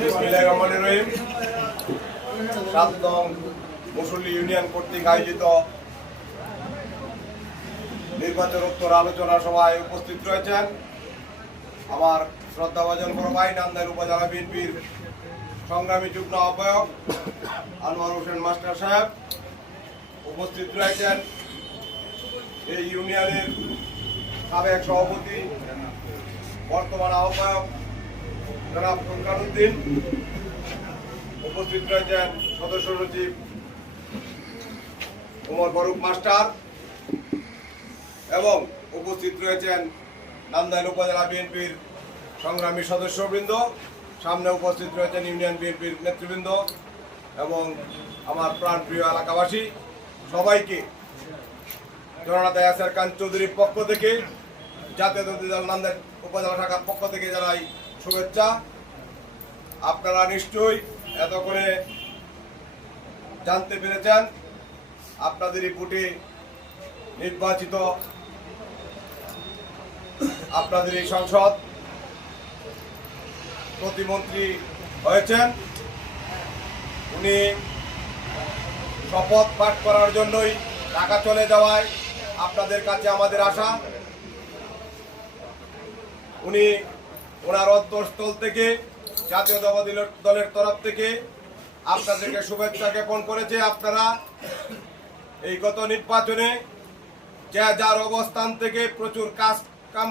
বিসমিল্লাহির রহমানির রহিম। ৭ নং মুসল্লি ইউনিয়ন কর্তৃক আয়োজিত নির্বাচনোত্তর আলোচনা সভায় উপস্থিত রয়েছেন আমার শ্রদ্ধাভাজন বড় ভাই নান্দাইল উপজেলা বিএনপির সংগ্রামী যুগ্ম আহ্বায়ক আনোয়ার হোসেন মাস্টার সাহেব। উপস্থিত রয়েছেন এই ইউনিয়নের সাবেক সভাপতি বর্তমান আহ্বায়ক জনাব ফুরকান উদ্দিন। উপস্থিত রয়েছেন সদস্য সচিব ওমর ফারুক মাস্টার এবং উপস্থিত রয়েছেন নান্দাইল উপজেলা বিএনপির সংগ্রামী সদস্যবৃন্দ। সামনে উপস্থিত রয়েছেন ইউনিয়ন বিএনপির নেতৃবৃন্দ এবং আমার প্রাণপ্রিয় এলাকাবাসী। সবাইকে জননেতা ইয়াসের খান চৌধুরীর পক্ষ থেকে, জাতীয়তাবাদী দল নান্দাইল উপজেলা শাখার পক্ষ থেকে জানাই শুভেচ্ছা। আপনারা নিশ্চয়ই এতক্ষণে জানতে পেরেছেন আপনাদেরই ভোটে নির্বাচিত আপনাদের এই সংসদ প্রতিমন্ত্রী হয়েছেন। উনি শপথ পাঠ করার জন্যই ঢাকা চলে যাওয়ায় আপনাদের কাছে আমাদের আশা। উনি ওনার অন্তঃস্থল থেকে জাতীয়তাবাদী দলের তরফ থেকে আপনাদেরকে শুভেচ্ছা জ্ঞাপন করেছে। আপনারা এই গত নির্বাচনে যার অবস্থান থেকে প্রচুর কাম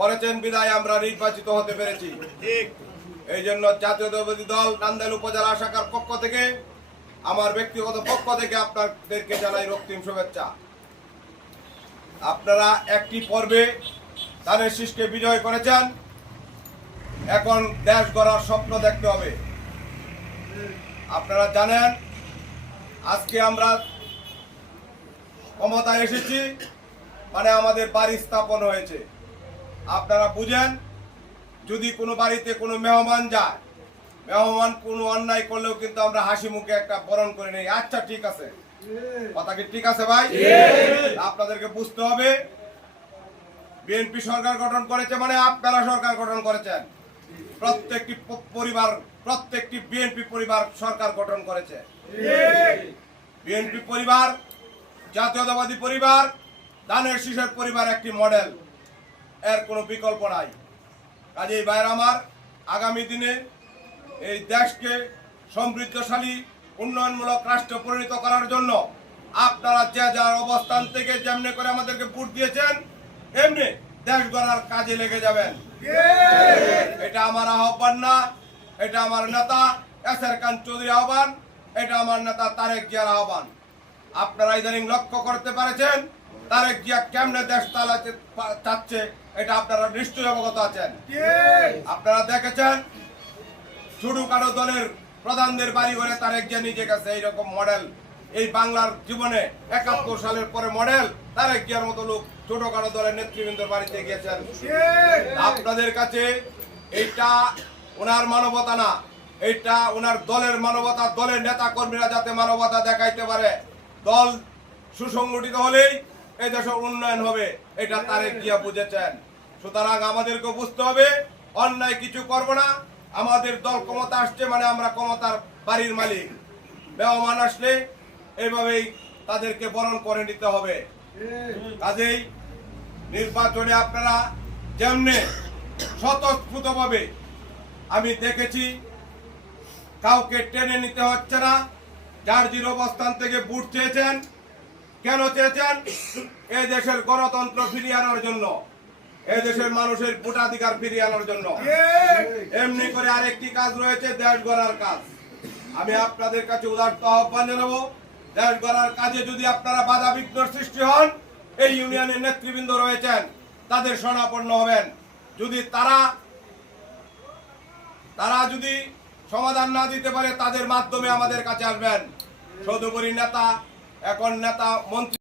করেছেন বিধায় আমরা নির্বাচিত হতে পেরেছি। এই জন্য জাতীয়তাবাদী দল নান্দাইল উপজেলা শাখার পক্ষ থেকে, আমার ব্যক্তিগত পক্ষ থেকে আপনাদেরকে জানাই রক্তিম শুভেচ্ছা। আপনারা একটি পর্বে ধানের শীষকে বিজয় করেছেন, এখন দেশ গড়ার স্বপ্ন দেখতে হবে। আপনারা জানেন আজকে আমরা ক্ষমতায় এসেছি মানে আমাদের বাড়ি স্থাপন হয়েছে। আপনারা বুঝেন, যদি কোনো বাড়িতে কোনো মেহমান যায়, মেহমান কোনো অন্যায় করলেও কিন্তু আমরা হাসি মুখে একটা বরণ করে নেই, আচ্ছা ঠিক আছে, কথা কি ঠিক আছে ভাই? আপনাদেরকে বুঝতে হবে বিএনপি সরকার গঠন করেছে মানে আপনারা সরকার গঠন করেছেন। প্রত্যেকটি বিএনপি পরিবার সরকার গঠন করেছে। বিএনপি পরিবার, জাতীয়তাবাদী পরিবার, ধানের শীষের পরিবার একটি মডেল, এর কোনো বিকল্প নাই। কাজেই ভাইয়ের আমার, আগামী দিনে এই দেশকে সমৃদ্ধশালী উন্নয়নমূলক রাষ্ট্র পরিণত করার জন্য আপনারা যে যার অবস্থান থেকে যেমনি করে আমাদেরকে ভোট দিয়েছেন এমনি দেশ গড়ার কাজে লেগে যাবেন। এটা আমার আহ্বান না, এটা আমার নেতা ইয়াসের খান চৌধুরী আহ্বান, এটা আমার নেতা তারেক জিয়ার আহ্বান। আপনারা ইদানিং লক্ষ্য করতে পারছেন তারেক জিয়া কেমনে দেশ চালাতে চাচ্ছে, এটা আপনারা নিশ্চয়ই অবগত আছেন। আপনারা দেখেছেন ছোটখাটো দলের প্রধানদের বাড়ি ঘরে তারেক জিয়া নিজে গেছে। এইরকম মডেল এই বাংলার জীবনে ৭১ সালের পরে মডেল তারেক জিয়ার মতো লোক ছোটখাটো দলের নেতৃবৃন্দের বাড়িতে গিয়েছেন। আপনাদের কাছে এইটা ওনার মানবতা না, এইটা ওনার দলের মানবতা। দলের নেতা কর্মীরা যাতে মানবতা দেখাইতে পারে, দল সুসংগঠিত হলেই এই দেশের উন্নয়ন হবে, এটা তারেক জিয়া বুঝেছেন। সুতরাং আমাদেরকে বুঝতে হবে অন্যায় কিছু করব না। আমাদের দল ক্ষমতা আসছে মানে আমরা ক্ষমতার বাড়ির মালিক। মেহমান আসলে এইভাবেই তাদেরকে বরণ করে নিতে হবে। কাজেই নির্বাচনে আপনারা যেমনি স্বতঃস্ফূর্তভাবে, আমি দেখেছি কাউকে টেনে নিতে হচ্ছে না, যার জির অবস্থান থেকে ভোট চেয়েছেন। কেন চেয়েছেন? এই দেশের গণতন্ত্র ফিরিয়ে আনার জন্য, এই দেশের মানুষের ভোটাধিকার ফিরিয়ে আনার জন্য। এমনি করে আরেকটি কাজ রয়েছে, দেশ গড়ার কাজ। আমি আপনাদের কাছে উদারত আহ্বান জানাবো, দেশ গড়ার কাজে যদি আপনারা বাধা বিঘ্ন সৃষ্টি হন, এই ইউনিয়নের নেতৃবৃন্দ রয়েছেন, তাদের শরণাপন্ন হবেন। যদি তারা যদি সমাধান না দিতে পারে, তাদের মাধ্যমে আমাদের কাছে আসবেন। সদুপরি নেতা, এখন নেতা মন্ত্রী